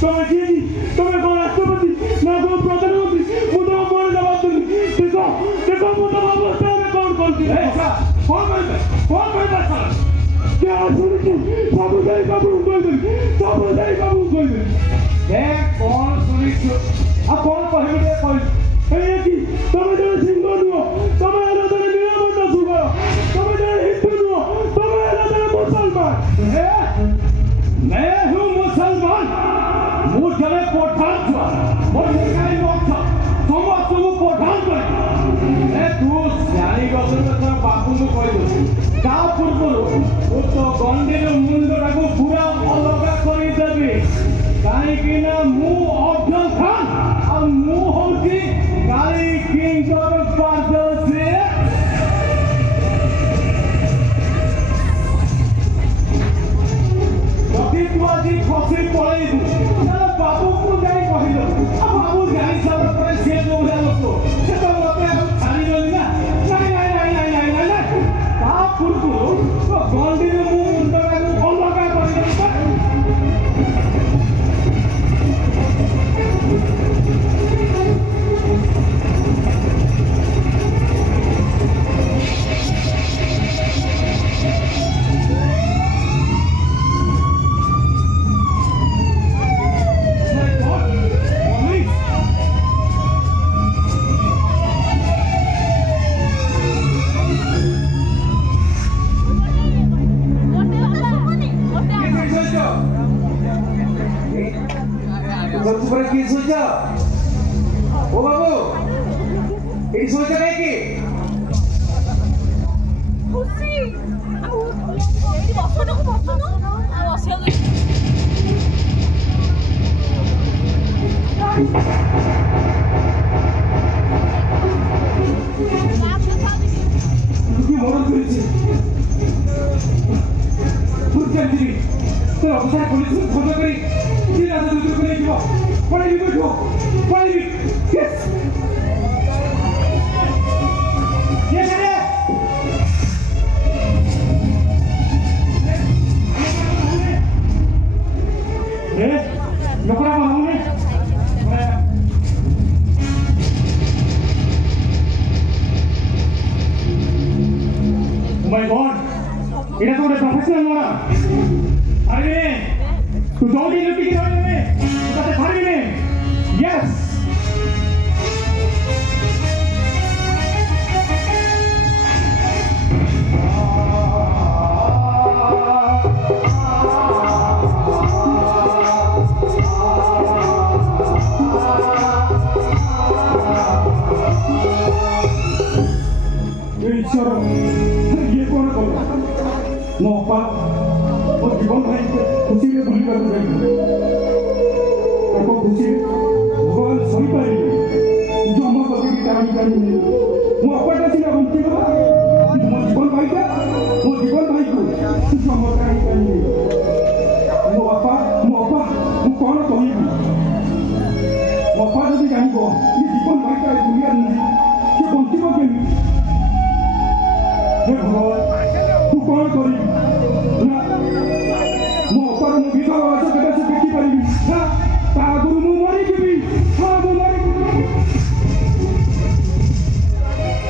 तुम्हें जी तुम्हें कौन राष्ट्रपति ना कौन प्रधानमंत्री मुझे बोल जवाब दूंगी देखो देखो मुझे वापस में कौन ऐसा कौन कहता सर क्या सुनी सब सही काबू कोई देख कौन सुनी आ कौन कहबे कोई ए की तुम्हें जो सिंह नुओ तुम्हें एला तने नियम सुगा तुम्हें जो हिंदू नुओ तुम्हें एला तने मुसलमान है मैं हूं मुसलमान मुझे पठान छुआ मुझे काई मोक्ष समस्त को पठान कर ए तू जानी गसर तो बापू को कहि दो ता पूर्व ओ तो गंडीर मुंडटा को पूरा अलगा करि देबी काई कि ना मु अफजल खान आ मु होती काली किंग ऑफ पार्टस से प्रतिवादी खसी पड़े ना बाबू को जाई कहिलो आ बाबू जाई सब पर से जो है लोग से तो मते छाड़ी गली ना नहीं ता पूर्व तो गंडीर मुंडटा को अलगा करि ओ बाबू ये सोचा है कि खुशी एडी बसनो बसिया की मरण करिছে पुरचन जी तो अफसर पुलिस खोज करी कि रात दूर को नहीं जीव पड़ी भी बैठो पड़ी भी यस ये करे ए नकरा मालूम है Oh my God! Ini tuh udah profesional orang. Hari ini, tuh doni lebih kita hari ini, kita tes hari ini. Yes. ये कौन मोहब्बत और जीवन भाई खुशी में भूल कर देंगे और को खुशी भगवान सही पाएंगे जो हम कभी भी कहानी करेंगे मोहब्बत ऐसी ना बनती है कि वो जीवन भाई का वो जीवन भाई को जो हम कहानी करेंगे मोहब्बत वो कौन कहेगी मोहब्बत यदि कहीं को ये जीवन भाई का दुनिया नहीं ये बनती हो गई हे भगवान तू कौन करी ना मो पर मो विवाह वाचा केबे से देखि परिबी ना ता गुरु मु मरि जिबी हां मु मरि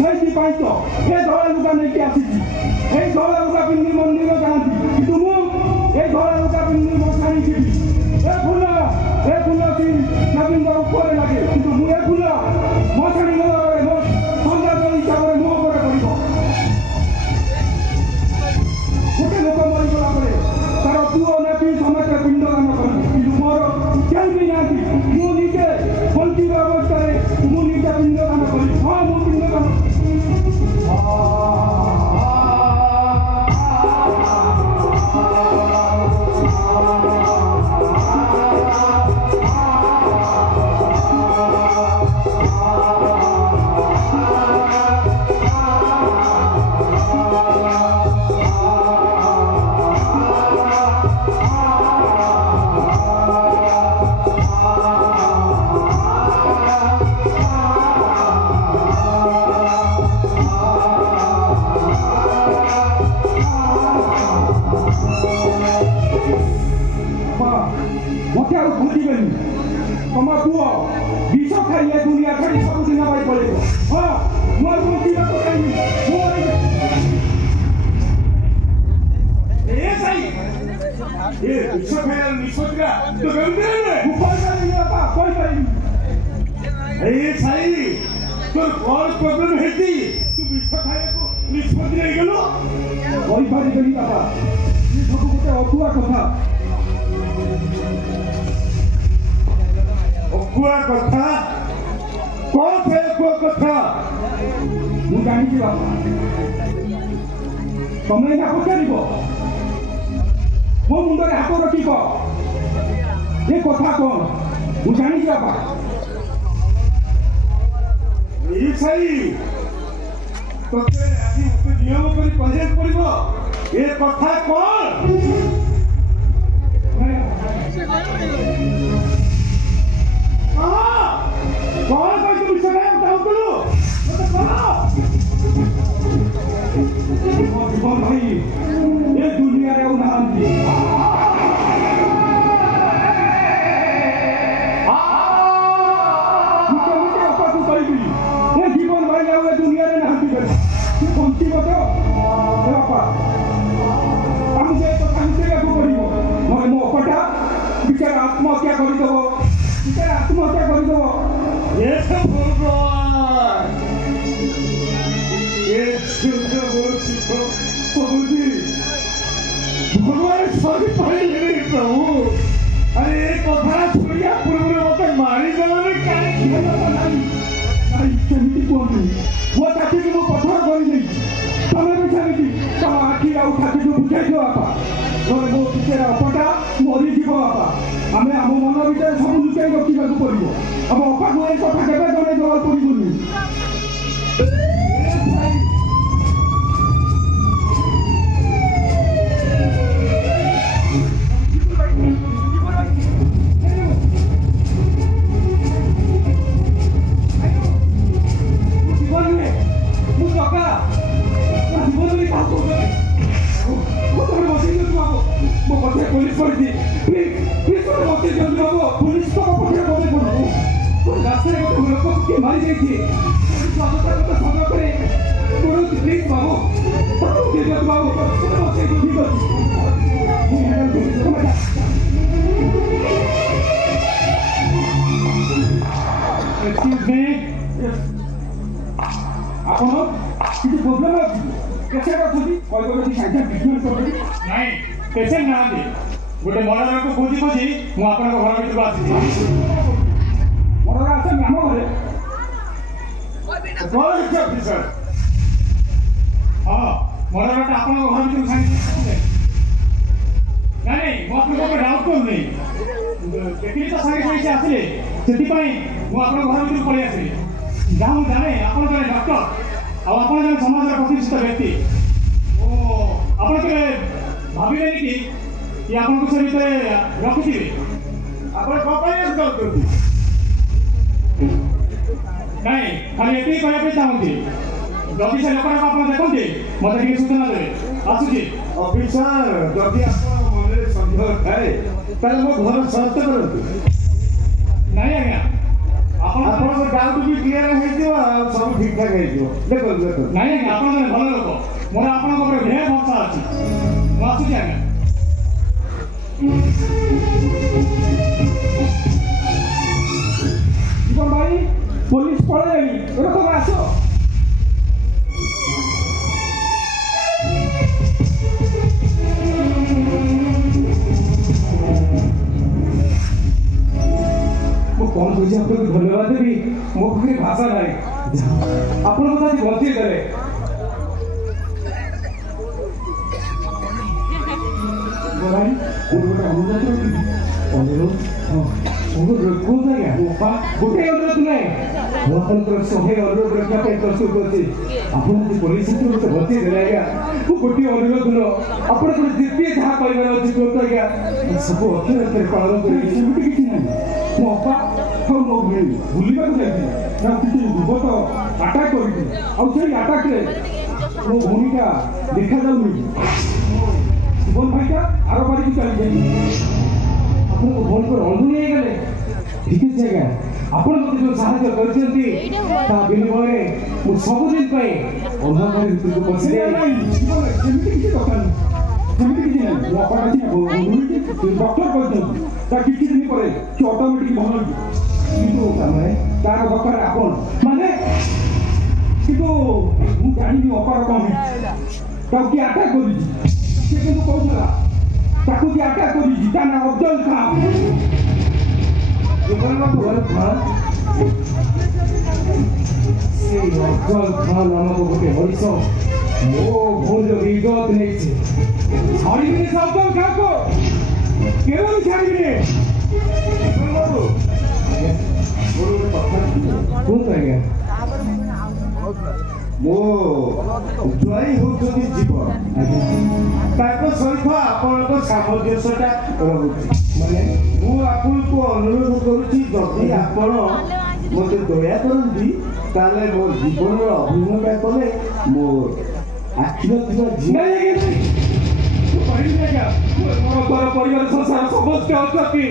हेति पाइ तो हे धरा लुका नै कि आसी हे धरा लुका पिन्नी मंदिर जांती किंतु मु हे धरा लुका पिन्नी मो सारी जिबी हे फुला ती नबिन दा ऊपर लागे किंतु मु हे फुला मो सारी न लागे मो संजा तो हिसाब रे मो पर करिबो गोटे लोक मरीगला तार पुओ नाती समस्त पिंडदान कर मोर केही जाती मु निजे बंची अवस्था मु निजे पिंडदान करी हाँ मु पिंडदान मत बुझे तुम पुओ विष खाइए दुनिया छाड़ी सबुदिन पड़े हाँ मुझे তোর কল প্রবলেম হয়েছি তুই বিষ খাইବାକୁ নিষ্পত্তি নেইগলু কইপারিবেনি বাবা ସବୁ ଗୋଟେ ଅକୁଆ କଥା ଅକୁଆ କଥା କଣ ସେ ଅକୁଆ କଥା ମୁଁ ଜାଣିଛି ବାପା ତମେ ଏଇନା ପଚାରିବ ମୋ ମୁଣ୍ଡରେ ହାତ ରଖିବ ଏ କଥା କଣ ମୁଁ ଜାଣିଛି ବାପା তোকে আজ মতো নিয়ম করে কহিବାକୁ পড়িব এ কথা কଣ କଣ କହିଛୁ ବିଷ ଖାଇବାକୁ ଚାହୁଁଥିଲୁ ମତେ କହ ଜୀବନ ଭାଇ ଏ ଦୁନିଆରେ ଆଉ ନାହାନ୍ତି आत्महत्या करदेव आत्महत्या करदेव भगवान सही पड़े प्रभु अरे कथा शुणिया पूर्व मत मारिदेवे केमी कहूँ मो छाती को पथर कर तमें भी सेमती तुम आखि आउ छाती को बुझाई बापा नहे मो पिछे अपटा मरीज बापा आम आम मन भर सब लुचाई रखा पड़ो आम अपा को ये कथा के जन देवा पड़ोनी पुलिस प्लीज प्लीज मत जल्दी बाबू पुलिस तो पठे बोले पड़ो रास्ते गोटे लोक किए मारी जाइए पुलिस अवतार मत संग्रह करे प्लीज बाबू बाबू मत ठीक अच्छी ଆପଣ କିଛି ପ୍ରୋବ୍ଲେମ ଅଛି ପେସେଣ୍ଟ ଅଛନ୍ତି କହିଦେବେ ଯଦି ସାଙ୍ଗେ ସାଙ୍ଗେ ଟ୍ରିଟମେଣ୍ଟ କରିଦେବି ନାଇଁ ପେସେଣ୍ଟ ନାହାନ୍ତି ଗୋଟେ ମର୍ଡରକୁ ଖୋଜି ଖୋଜି ମୁଁ ଆପଣଙ୍କ ଘର ଭିତରକୁ ଆସିଛି ମର୍ଡର ଆସନ୍ତି ଆମ ଘରେ କଣ ଅଫିସର ହଁ ମର୍ଡରଟା ଆପଣଙ୍କ ଘର ଭିତରକୁ ସାଙ୍ଗେ ନାଇଁ ମୁଁ ଆପଣଙ୍କ ଉପରେ ଡାଉଟ୍ କରୁନି ଦେଖିଲି ତ ସାଙ୍ଗେ ସାଙ୍ଗେ ଆସିଲେ ସେଥିପାଇଁ ମୁଁ ଆପଣଙ୍କ ଘର ଭିତରକୁ ପଳେଇ ଆସିଲି ଯାହା ମୁଁ ଜାଣେ ଆପଣ ଜଣେ ଡକ୍ଟର ଆଉ ଆପଣ ଜଣେ ସମାଜର ପ୍ରତିଷ୍ଠିତ ବ୍ୟକ୍ତି ଓ ଆପଣ କେବେ ଭାବିବେନି କି ଆପଣଙ୍କୁ ସେ ଭିତରେ ରଖିଥିବେ ଆପଣ କ'ଣ ପାଇଁ ଯାଉଛନ୍ତି ନାଇଁ ଖାଲି ଏତିକି କହିବା ପାଇଁ ଚାହୁଁଛି ଯଦି ସେ ଲୋକଟାକୁ ଆପଣ ଦେଖନ୍ତି ମୋତେ ଟିକେ ସୂଚନା ଦେବେ ଆସୁଛି ଅଫିସର ଯଦି ଆପଣଙ୍କ ମନରେ ସନ୍ଦେହ ଥାଏ ତାହେଲେ ମୋ ଘର ସହଜ କରନ୍ତୁ ନାଇଁ ଆଜ୍ଞା ଆପଣଙ୍କ ଡାଉଟ୍ ବି କ୍ଲିୟର ହେଇଯିବ ଆଉ ସବୁ ଠିକ୍ ଠାକ୍ ହେଇଯିବ ଦେଖନ୍ତୁ ଦେଖନ୍ତୁ ନାଇଁ ଆଜ୍ଞା ଆପଣ ଜଣେ ଭଲ ଲୋକ ମୋର ଆପଣଙ୍କ ଉପରେ ଢେର ଭରସା ଅଛି ମୁଁ ଆସୁଛି ଆଜ୍ଞା ଜୀବନ ଭାଇ पुलिस पळेलेनी एबे तमे आसो मो कौन बुझे आपको धन्यवाद देवी मो पाखे भाषा नाही आपण को आज बची देले गोराई उनका अनुरोध कौन जाएगा गोटे अनुरोध ना शहे अनुरोध रखा प्रस्तुत अच्छे आप पुलिस मत बचे आज्ञा गोटे अनुरोध न आप जिते जहाँ कहबार अच्छे कहते आज्ञा सब अक्षर पालन करेंगे किसी ना मो अपा मो बुलवा जाती युवक आटाक कर मो भूमिका देखा जाऊनी जीवन भाईटा आर बारी चली जाए आप ଆପଣଙ୍କୁ ଫୋନ କରି ଅଣ୍ଡୁ ନେଇଗଲେ ଠିକ ଅଛି ଆଜ୍ଞା ଆପଣ ମୋତେ ଯେଉଁ ସାହାଯ୍ୟ କରିଛନ୍ତି ତା ବିନିମୟରେ ମୁଁ ସବୁଦିନ ପାଇଁ ଅନ୍ଧକାର ଭିତରକୁ ପଶିଯାଏ ସେମିତି କିଛି ଦରକାର ନାହିଁ ସେମିତି କିଛି ନାହିଁ ମୋ ଅପାଟା ଡକ୍ଟର କହିଛନ୍ତି ତା କିଛି ଦିନ ପରେ ସେ ଅଟୋମେଟିକ ଭଲ ହେଇଯିବ କିନ୍ତୁ ତାମାନେ ତାର ଦରକାର ଆପଣ ମାନେ କିନ୍ତୁ ମୁଁ ଜାଣିନି ଅପାର କ'ଣ ହେଇଛି ତାକୁ କିଏ ଆଟାକ୍ କରିଛି ସେ କିନ୍ତୁ କହୁଥିଲା ତାକୁ କିଏ ଆଟାକ୍ କରିଛି ତା ନାଁ ଅଫଜଲ ଖାଁ ସେଇ ଅଫଜଲ ଖାଁ ନାମକ ଗୋଟେ ମଣିଷ ମୋ ଭଉଣୀର ଇଜ୍ଜତ ନେଇଛି ଛାଡ଼ିବିନି ସେ ଅଫଜଲ ଖାଁକୁ କେବେ ବି ଛାଡ଼ିବିନି କୁହନ୍ତୁ ଆଜ୍ଞା ମୋ ଜ୍ୱାଇଁ ହେଉଛନ୍ତି ଜୀବନ ତାଙ୍କ ସହିତ ଆପଣଙ୍କ ସାମଞ୍ଜସ୍ୟଟା ରହୁଛି ମାନେ ମୁଁ ଆପଣଙ୍କୁ ଅନୁରୋଧ କରୁଛି ଯଦି ଆପଣ ମୋତେ ଦୟା କରନ୍ତି ତାହେଲେ ମୋ ଜୀବନର ଅଭିନୟଟା କଲେ ମୋ ଆଖିର ଥିବା ମୋର ପରିବାର ସଂସାର ସମସ୍ତେ ଅଛନ୍ତି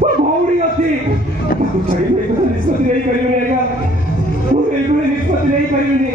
ମୋ ଭଉଣୀ ଅଛି ତାକୁ ଛାଡ଼ି ନିଷ୍ପତ୍ତି ନେଇପାରିବିନି ଆଜ୍ଞା ମୁଁ ଏଇଭଳି ନିଷ୍ପତ୍ତି ନେଇପାରିବିନି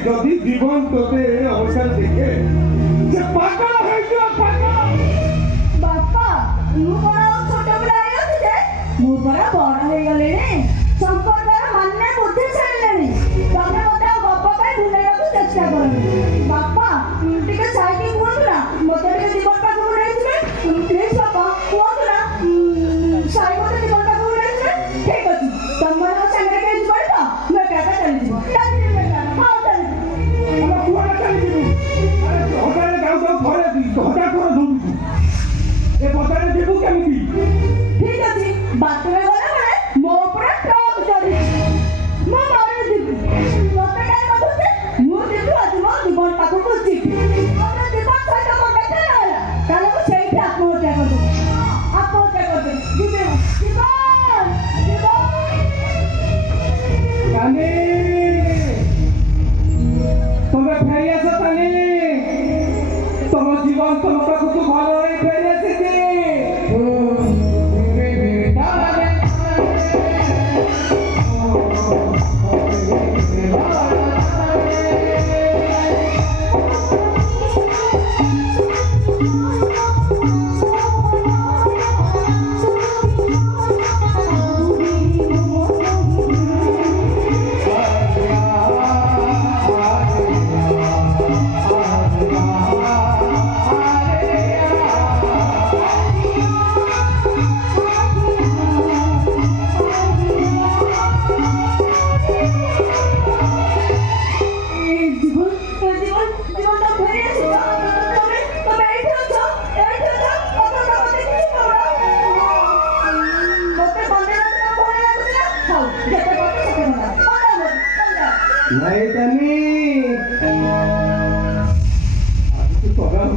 ଯଦି ଜୀବନ ତୋତେ ଅବସର ଦେଖେ ସେ ପାଗଳ ହେଇଯିବ ପାଗଳ ବାପା ମୁଁ କଣ ଛୋଟ ପିଲା ହେଇଯାଉଛି ଯେ ମୁଁ ପରା ବଡ ହେଇଗଲିଣି ସମ୍ପର୍କର ମାନେ ବୁଦ୍ଧି ଛାଡ଼ିଲେଣି ତମେ ମତେ ଆଉ ଗପ ପାଇଁ ଭୁଲେଇବାକୁ ଚେଷ୍ଟା କରନି ବାପା ଟିକେ ସାଇକି କୁହନ୍ତୁ ନା ମତେ ଟିକେ ଜୀବନ ପାଖକୁ ନେଇଯିବେ ପ୍ଲିଜ ବାପା କୁହନ୍ତୁ ନା ସାଇ ମତେ ଜୀବନ ପାଖକୁ ନେଇଯିବେ ଠିକ ଅଛି ତମର ସାଙ୍ଗରେ କେହି ଯିବନି ତ ମୁଁ ଏକା ଏକା ଚାଲିଯିବ ଠିକ ଅଛି ବାଟରେ ଗଲାବେଳେ ମୋ ଉପରେ ଟ୍ରକ୍ ଚଢିଛି ମୁଁ ମରି ଯିବି ମତେ କାହିଁ କହୁଛି ମୁଁ ଯିବି ଆଜି ମୋ ଜୀବନ ପାଖକୁ ଯିବି ମତେ ଜୀବନ ସହିତ ମୋ କଥା ନହେଲା ତାହେଲେ ମୁଁ ସେଇଠି ଆତ୍ମହତ୍ୟା କରିଦେବି ଯିବି ତମେ ଫେରି ଆସ ତାନି ତମ ଜୀବନ ତମ ପାଖକୁ ଭଲ ହେଇ ଫେରି ଆସିଛି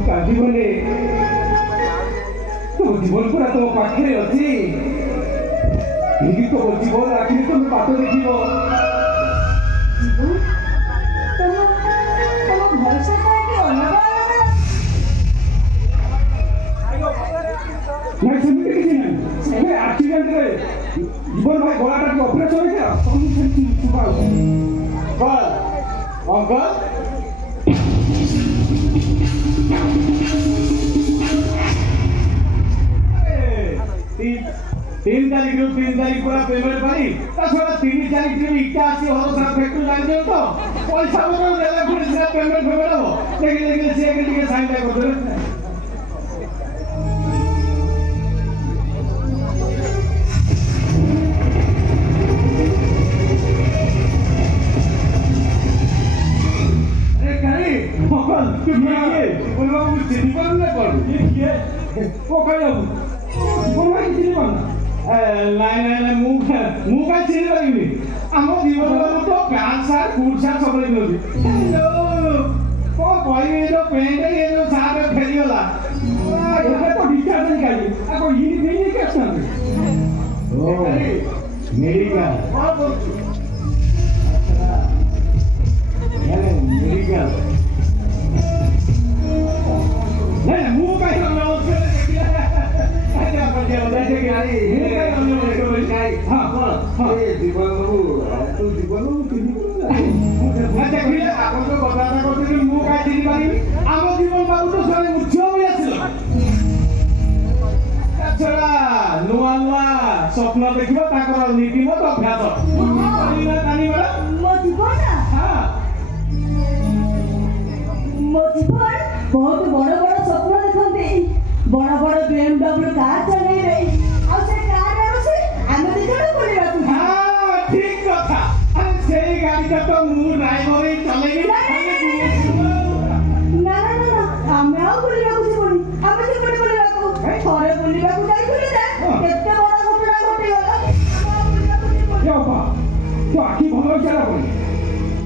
कांदीबने तुम जीवन पूरा तुम पाखे अच्छी तो जीवन आखिर तुम बात देख भरोसा नहीं सेमती किसी नहीं एक्सीडेंट रे जीवन भाई गलाटा की ऑपरेशन हो गया अंकल तीन तारीख पूरा पेमेंट पाई छोड़ा 3 तारीख इटा आसी हर सारा फैक्ट्री जान दे तो पैसा बदल देला फिर से पेमेंट हो देखिए से के साइन कर दे वो कहीं नहीं मुझे चिन्ह पारि आम जीवन तो पैंट सार्ट फुट सार्ट सब कह पेंट ये जो सार्ट फेरीगला तो डिस्चार्ज नहीं कहीं मेडिकल मेडिकल नहीं मुंह का स्वप्न देखिए नीतिमत अभ्यास बहुत बड़ बड़ स्वप्न देखते बड़ बड़ BMW कार चलेबे आ से कार से आमे दिजण बोलिबा तू हां ठीक कथा अरे सेही गाड़ी का तो मु ड्राइवर ही चलेगी ना आमे आ बोलिबा कुछ बोली आमे जे बोलिबा को थोरे बोलिबा को जाई बोले जा केते बड़ घटना घटी गला यो बा तो आखी भलो चला बोली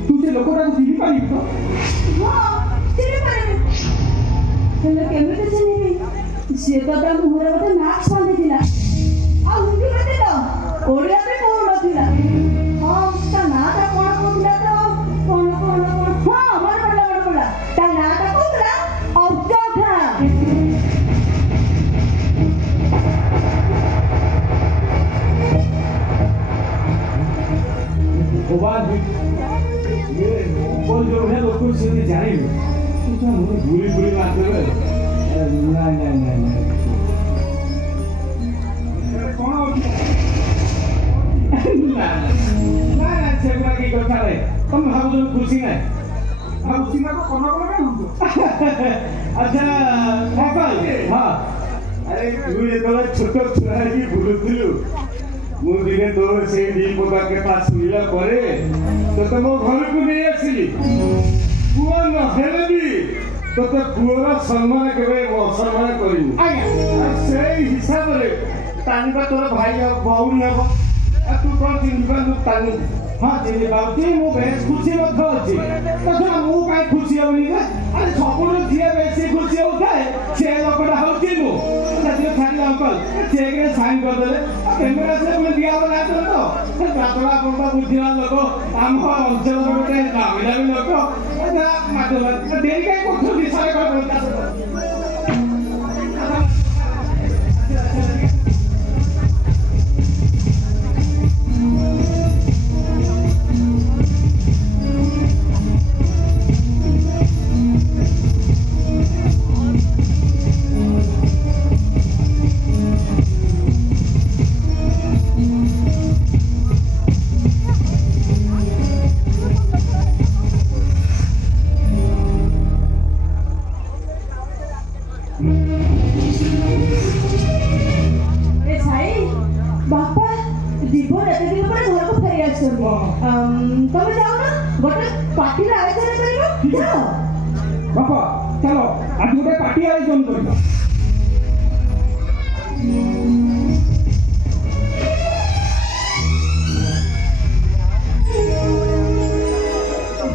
तू से लोकटा को चिनी पारी तो हां चिनी पारी हेले केमिति चिनी से कदा मुहरे गोटे मास्क बांधिथिला आ हुंडी बाटे तो ओडिया पे कोन नथिला हां ता नाटा कोन कोनला तो कोन हां मन पडला ता नाटा कोनला औचौठा ओबाद ये बोल जो है लोग कुछ नहीं जाने तो क्या मुझे भूली बात कर नहीं कौन से की कथा रे तुम भाबो खुशी नहीं खुशी ना को कोन अच्छा पापा हां अरे तू ये तो छोटो छुरा की भूलुथिलु मु दिने तो से दी पोता के पास मिला करे तो तुम घर को नहीं आसिली पुआ न हेलदी तो पुअर सम्मान केवे असम्मान करिनु आज्ञा से हिसाब रे तानिबा तोर भाई बहुनी हबो तू कोन चिंता तू तानी हां जे बाउती मु बेस खुशी मत अछि तथा मु काई खुशी होनी ना अरे सबुर जिया बेसी खुशी होताए से लोकडा होती मु सदियो खाली अंकल चेक रे साइन कर देले कैमरा से मैं दिया बना तो रातला कोनबा बुद्धिमान लोक आम अंचल गोटे नामिदामी लोक अच्छा मातला देरी काई कोठो दिसारे कर बोलता बापा चलो आज गोटे पार्टी आयोजन करबा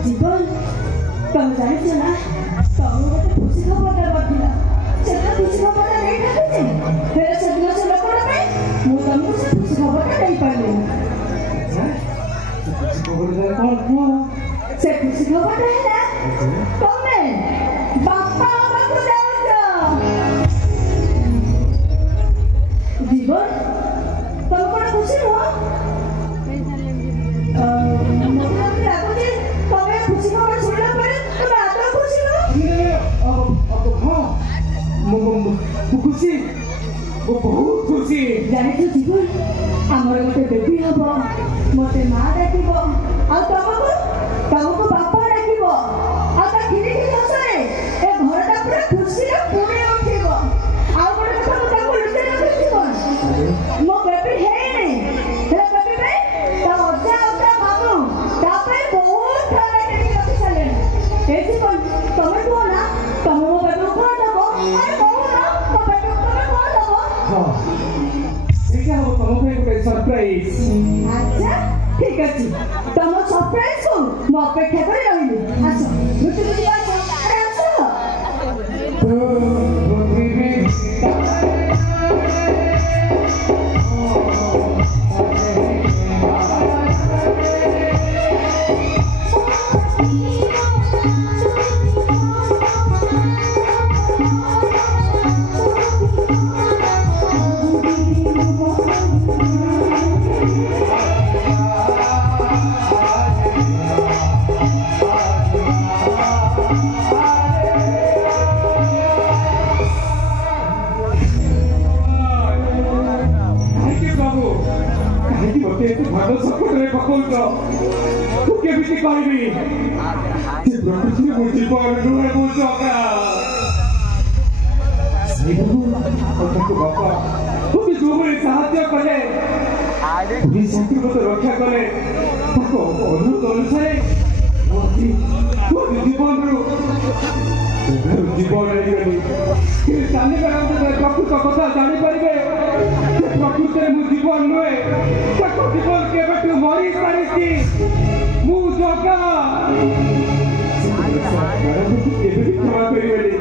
जीवन तुम जानिଛ ना तुम गोटे खुशी खबर देबा ଖବରଟା ହେଲା ତମେ ବାପା ହବାକୁ ଯାଉଛ। ଜୀବନ ତମେ କଣ ଖୁସି ନୁହଁ? ମତେ ଲାଗୁଛି ତମେ ଖୁସି ଖବର ଶୁଣିଲା ପରେ ତମେ ଆଦৌ ଖୁସି ନୁହଁ। ହଁ ମୁଁ ଖୁସି, ବହୁତ ଖୁସି। ଜାଣିଛ ଜୀବନ ଆମର ଗୋଟେ ବେବି ହବ, ମତେ ମା ଡାକିବ ଆଉ ତମକୁ ବାପା ଡାକିବ ଆଉ ତା ଖିଲିଖିଲି ହସରେ ଏ ଘରଟା ପୁରା ଖୁସିରେ ପୁଣି ଉଠିବ। ଆଉ ଗୋଟେ କଥା ମୁଁ ତାକୁ ଲୁଚେଇ ରଖିଛି ଜୀବନ, ମୋ ବେବି ହେଇନି ହେଲେ ବେବି ପାଇଁ ତା ଅଜା ଆଉ ତା ମାମୁଁ ତା ପାଇଁ ବହୁତ ଖାଇବା କିଣିକି ରଖି ସାରିଲେଣି। ଏ ଜୀବନ ତମେ କୁହ ନା ତମେ ମୋ ବେବିକୁ କଣ ଦବ? ଆରେ କହୁନ ମୋ ବେବିକୁ ତମେ କଣ ଦବ? ହଁ ସେଇଟା ହବ ତମ ପାଇଁ ଗୋଟେ ସରପ୍ରାଇଜ। আচ্ছা ঠিক আছে তোমার সারপ্রাইজ কো মু অপেক্ষা করে রইলি। আসো লুচি লুচি আসো আরে আসো। ভালো সপোর্টরে পকৌছ তু কেমিতি কইবি যে প্রকৃতি বুঝি পারলু রে মো জগা সেবু কথাকু বাপা তুমি জুবরে সাহায্য কলে পুলিশ শত্রুকে রক্ষা কলে তাকে অনুরোধ অনুসারে জীবনরু জীবন ହେଇଗଲି ଜାଣିପାରେ ପ୍ରକୃତ କଥା ଜାଣିପାରିବେ ପ୍ରକୃତରେ ମୁଁ ଜୀବନ ନୁହେଁ ତାକୁ ଜୀବନ କେବେଠୁ ମରି ସାରିଛି ମୁଁ ଜଗା କେବେ ବି କ୍ଷମା କରିବେନି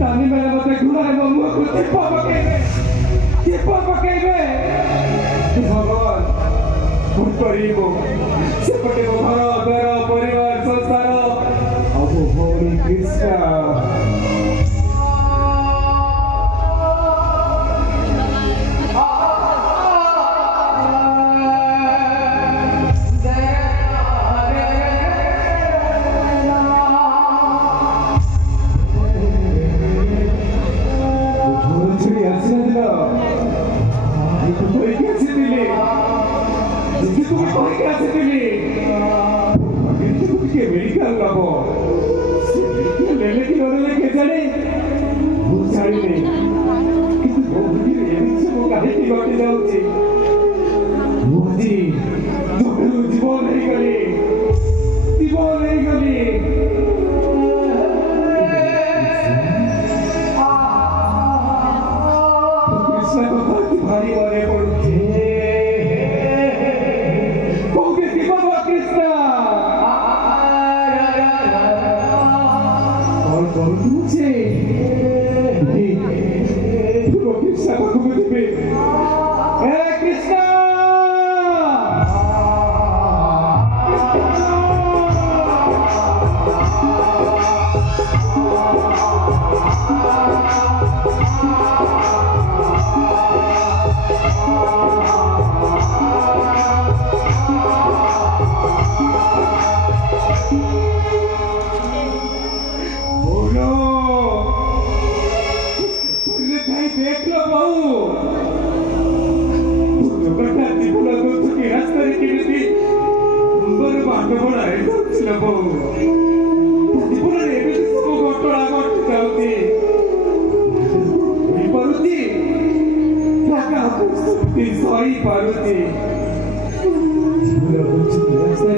ଜାଣିପାରେ ମତେ ଘୋଡ଼ାରେ ମୋ ମୁହଁକୁ ଚିପ ପକେଇବେ ଭଗବାନ ଭୁଲ କରିବ ସେପଟେ ମୋ ଘର ଦ୍ୱାର ପରିବାର ସଂସାର ଆଉ ମୋ ଭଉଣୀ କୃଷ୍ଣା मेडिकल लग लेने की लड़े के जाने वो जाने नहीं किसी बहुत ही रेडिक्स को काहे की बात जाऊँगी वो जी जो जीवन नहीं गली कृष्ण को बहुत भारी वाले पड़ते मुझे कृष्णा को मुझे कृष्णा देख लो बहू जोगटा जीवन को रास्ता केमिति सुंदर बांध बड़ाए जाउछिल बहू जीवन रे एबे सब घटना घटि जाउछि होई पारुछि काका सही पारुछि जीवन को रास्ता